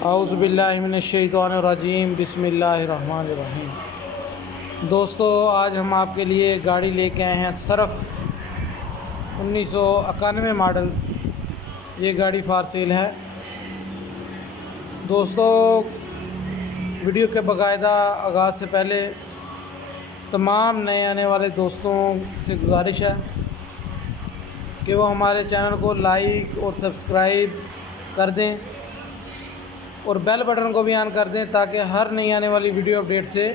औज़ुबिल्लाहिमिनश्शैतानिर्रजीम बिस्मिल्लाहिर्रहमानिर्रहीम। दोस्तों, आज हम आपके लिए गाड़ी लेके आए हैं सरफ़ 1991 मॉडल। ये गाड़ी फार सेल है। दोस्तों, वीडियो के बाकायदा आगाज़ से पहले तमाम नए आने वाले दोस्तों से गुजारिश है कि वो हमारे चैनल को लाइक और सब्सक्राइब कर दें और बेल बटन को भी ऑन कर दें ताकि हर नई आने वाली वीडियो अपडेट से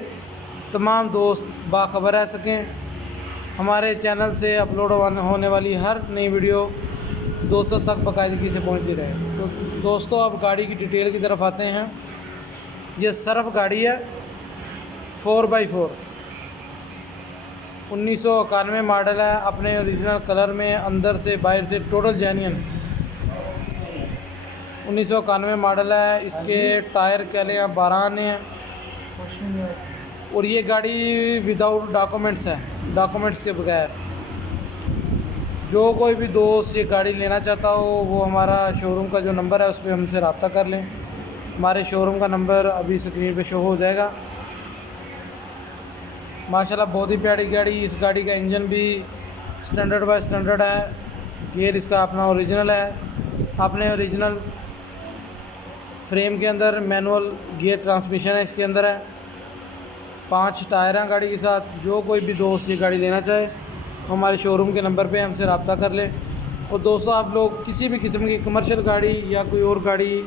तमाम दोस्त बाखबर रह सकें। हमारे चैनल से अपलोड होने वाली हर नई वीडियो दोस्तों तक बाकायदगी से पहुंचती रहे। तो दोस्तों, अब गाड़ी की डिटेल की तरफ आते हैं। ये सरफ़ गाड़ी है 4x4 1991 मॉडल है। अपने ओरिजिनल कलर में, अंदर से बाहर से टोटल जेन्युइन 1991 मॉडल है। इसके टायर कहले हैं 12 आने हैं और ये गाड़ी विदाउट डॉक्यूमेंट्स है, डॉक्यूमेंट्स के बगैर। जो कोई भी दोस्त ये गाड़ी लेना चाहता हो वो हमारा शोरूम का जो नंबर है उस पर हमसे रब्ता कर लें। हमारे शोरूम का नंबर अभी स्क्रीन पे शो हो जाएगा। माशाल्लाह बहुत ही प्यारी गाड़ी। इस गाड़ी का इंजन भी स्टैंडर्ड बाय स्टैंडर्ड है। गियर इसका अपना ओरिजिनल है। अपने ओरिजिनल फ्रेम के अंदर मैनुअल गियर ट्रांसमिशन है इसके अंदर है। 5 टायर हैं गाड़ी के साथ। जो कोई भी दोस्त ये गाड़ी लेना चाहे तो हमारे शोरूम के नंबर पे हमसे रब्ता कर ले। और दोस्तों, आप लोग किसी भी किस्म की कमर्शियल गाड़ी या कोई और गाड़ी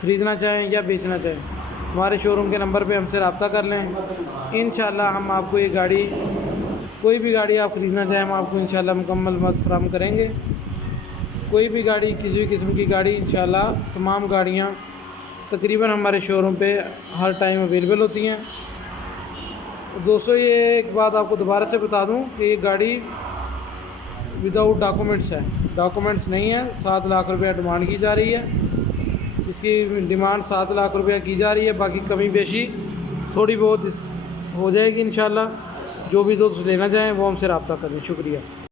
ख़रीदना चाहें या बेचना चाहें, हमारे शोरूम के नंबर पे हमसे रब्ता कर लें। इंशाल्लाह हम आपको ये गाड़ी, कोई भी गाड़ी आप ख़रीदना चाहें, हम आपको इंशाल्लाह मुकम्मल मदद फराहम करेंगे। कोई भी गाड़ी, किसी भी किस्म की गाड़ी, इंशाल्लाह तमाम गाड़ियाँ तकरीबन हमारे शोरूम पे हर टाइम अवेलेबल होती हैं। दोस्तों, ये एक बात आपको दोबारा से बता दूं कि ये गाड़ी विदाउट डॉक्यूमेंट्स है, डॉक्यूमेंट्स नहीं है। 7 लाख रुपया डिमांड की जा रही है। इसकी डिमांड 7 लाख रुपया की जा रही है। बाकी कमी बेशी थोड़ी बहुत हो जाएगी इंशाल्लाह। जो भी दोस्त लेना चाहें वो हमसे रब्ता करें। शुक्रिया।